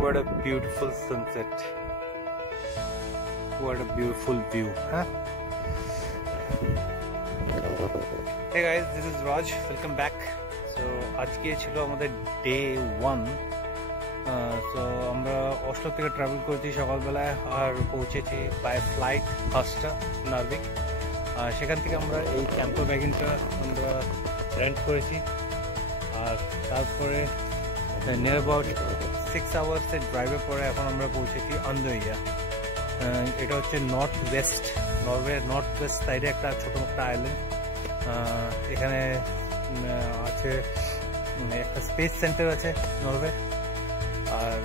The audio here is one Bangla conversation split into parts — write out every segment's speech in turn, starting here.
What a beautiful sunset. What a beautiful view, huh? Hey guys, this is Raj. Welcome back. So আজকে ছিল আমাদের day 1. So আমরা অসলো থেকে ট্রাভেল করেছি সকালবেলায় আর পৌঁছেছি বাই ফ্লাইট ফার্স্টটা নার্ভিক। সেখান থেকে আমরা এই ক্যাম্পার ভ্যাগনটা আমরা রেন্ট করেছি আর তারপরে নিয়ার অ্যাবাউট 6 আওয়ার্সের ড্রাইভের পরে এখন আমরা পৌঁছেছি আন্দোইয়া। এটা হচ্ছে নরওয়ের নর্থ ওয়েস্ট সাইডে একটা ছোটো একটা আইল্যান্ড। এখানে আছে একটা স্পেস সেন্টার আছে নরওয়ে আর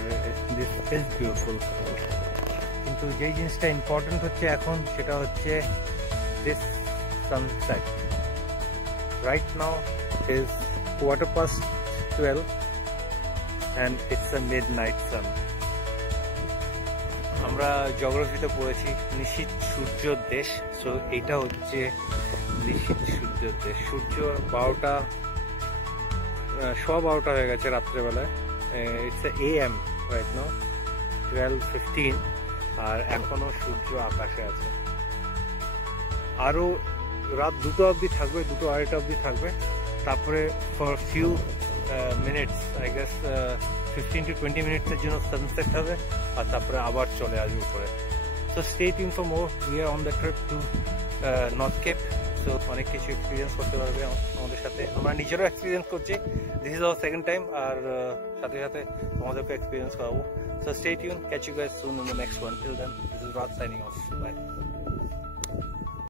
দিস ইজ বিউটিফুল। কিন্তু যেই জিনিসটা ইম্পর্টেন্ট হচ্ছে এখন সেটা হচ্ছে this sunset. Right now is 12:15 and it's a midnight sun. আমরা জিওগ্রাফিতে পড়েছি নিশীথ সূর্যর দেশ। সো এইটা হচ্ছে নিশীথ সূর্যর দেশ। সূর্য 12টা হয়ে গেছে রাত্রেবেলায়। ইটস AM রাইট নাও 12:15 আর এখনো সূর্য আকাশে আছে। আরো রাত 2টা অবধি থাকবে, 2-2:30 অবধি থাকবে। তারপরে for few minutes, I guess 15 to 20 minutes এর জন্য সানসেট হবে আর তারপরে আবার চলে আসবে উপরে। So stay tune for more. We are on the trip to North Cape. So অনেক কিছু এক্সপিরিয়েন্স করতে পারবে আমাদের সাথে। আমরা নিজেরও এক্সপিরিয়েন্স করছি। This is our second time আর সাথে সাথে আমাদেরকে এক্সপিরিয়েন্স করাবো। So stay tune, catch you guys soon in the next one. Till then this is Raj signing off. By.